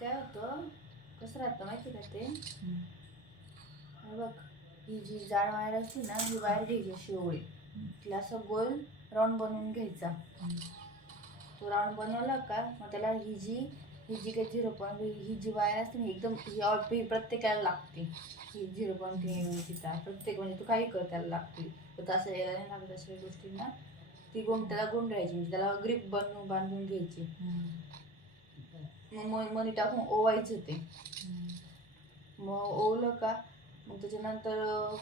काय होतं, कसं राहतं माहिती का ते? हे बघ, ही जी जाड वायर असते ना, ही वायर घ्यायची शिवळी, तिला असं गोल राऊंड बनवून घ्यायचा. तो राऊंड बनवला का मग त्याला ही जी काही 0.3 ही जी वायर असते ना, एकदम ही प्रत्येकाला लागते. ही 0.3 तिथं प्रत्येक, म्हणजे तू काही कर त्याला लागते. तर असं यायला नाही लागत अशा गोष्टींना. ती त्याला गुंडाळायची, म्हणजे त्याला ग्रीप बांधून घ्यायची. मग मनी टाकून ओवायचं ते. मग ओवलं का मग त्याच्यानंतर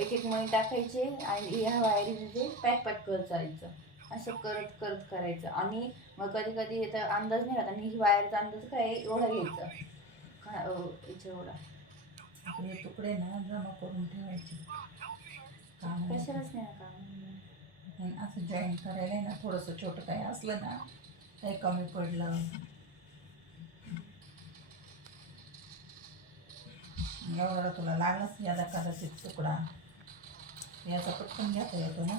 एक एक मणी टाकायचे आणि ह्या वायरीमध्ये पॅक करत चालायचं. असं करत करत करायचं. आणि मग कधी कधी याचा अंदाज नाही राहत, आणि ही वायरचा अंदाज काय एवढा घ्यायचा याच्या एवढा. हे तुकडे ना जमा करून ठेवायचे. कशालाच नाही काम. असं जॉईन करायला ना थोडंसं छोटं काही असलं ना, काही कमी पडलं, एवढा तुला लागलाच याचा कदाचित तुकडा, याचा पटकन घेता येतो ना.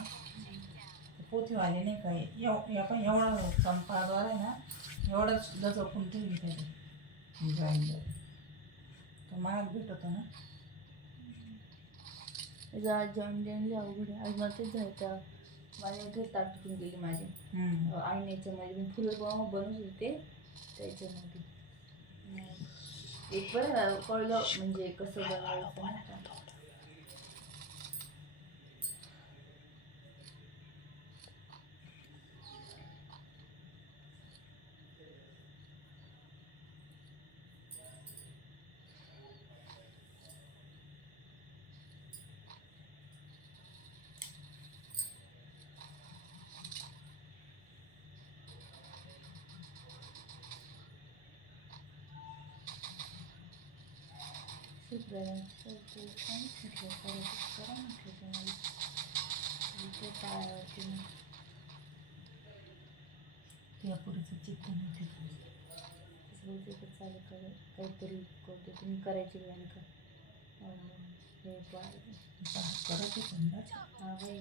पोथीवाले नाही काय पण एवढा संपाद्वारे ना एवढंच सुद्धा जपून ठेवली त्याची जॉईन तो महाग भेटतो ना. आज जॉईन अवघड आहे. आज मला तेच जायचं, माझ्या घर ताटून गेली माझी. आईनेच्यामध्ये मी फुलं बनवत होते त्याच्यामध्ये. एक बरं कळलं म्हणजे कसं बनवायचं नाही का. त्या पुरीचं चित्त नव्हते चालू काहीतरी करते तुम्ही करायची वेळ का हे करत पण हा बाई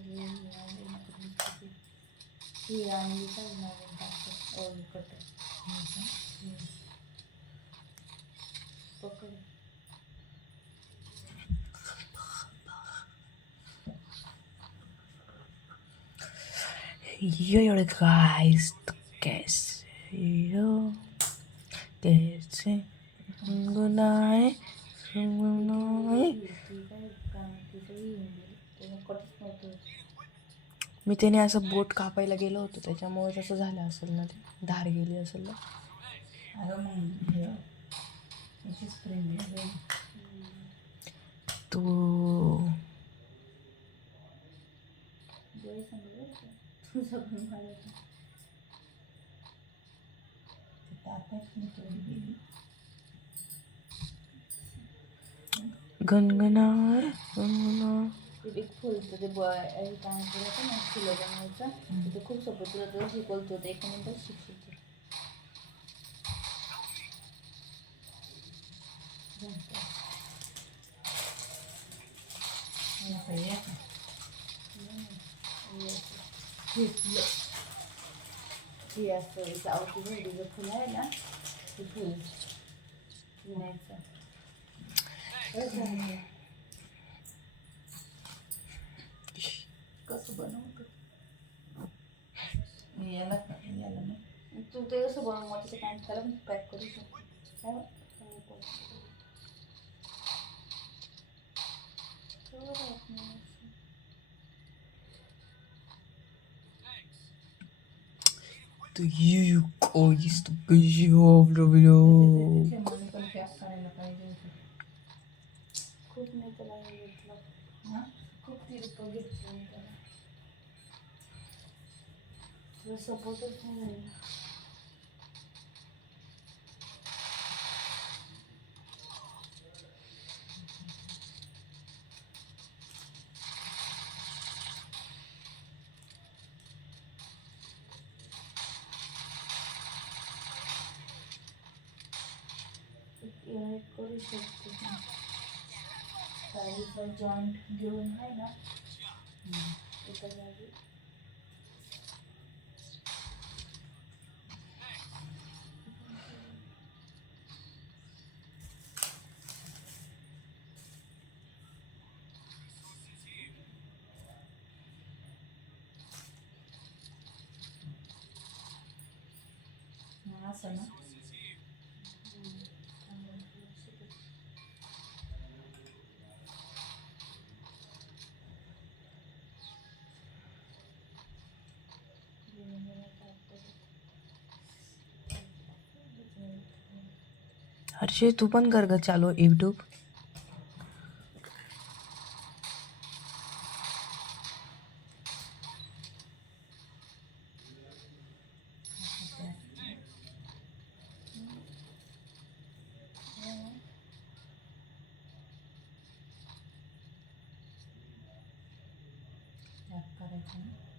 ही आणली काय नवीन टाकतं कटर पकड. Yo guys, कैसे हो कैसे गुनाहे गुनाहे. मी त्याने असं बोट कापायला गेलो होतो त्याच्यामुळे तसं झालं असेल ना, ते धार गेली असेल ना. अगं मग याची स्प्रिंग तू तुझं पण मला गणगणाय गणगणाय. एक फुलचं ते काय करायचं ना, फुलं बनवायचं ते खूप सोपं. तुला तर शिकवतो ते 1 मिनिटात शिकवतो. हे असं सावती भेंडीचं फुल आहे ना, ते फुल विनायचं कसं बनवतो याला नाही. तू ते कसं बनव, मग त्याच्या पॅन्ट त्याला पॅक करू शकतो. The you is the busy of the video. खूप नाही त्याला हे घेतलं, खूप तिरपं घेतलं त्याला, तुला सपोर्टच नाही झाला. करू शकते साडीचा जॉईंट घेऊन आहे ना एका जागी. असतं ना. हर्षे तू पण कर ग चालू यूट्यूब. करायचं ना.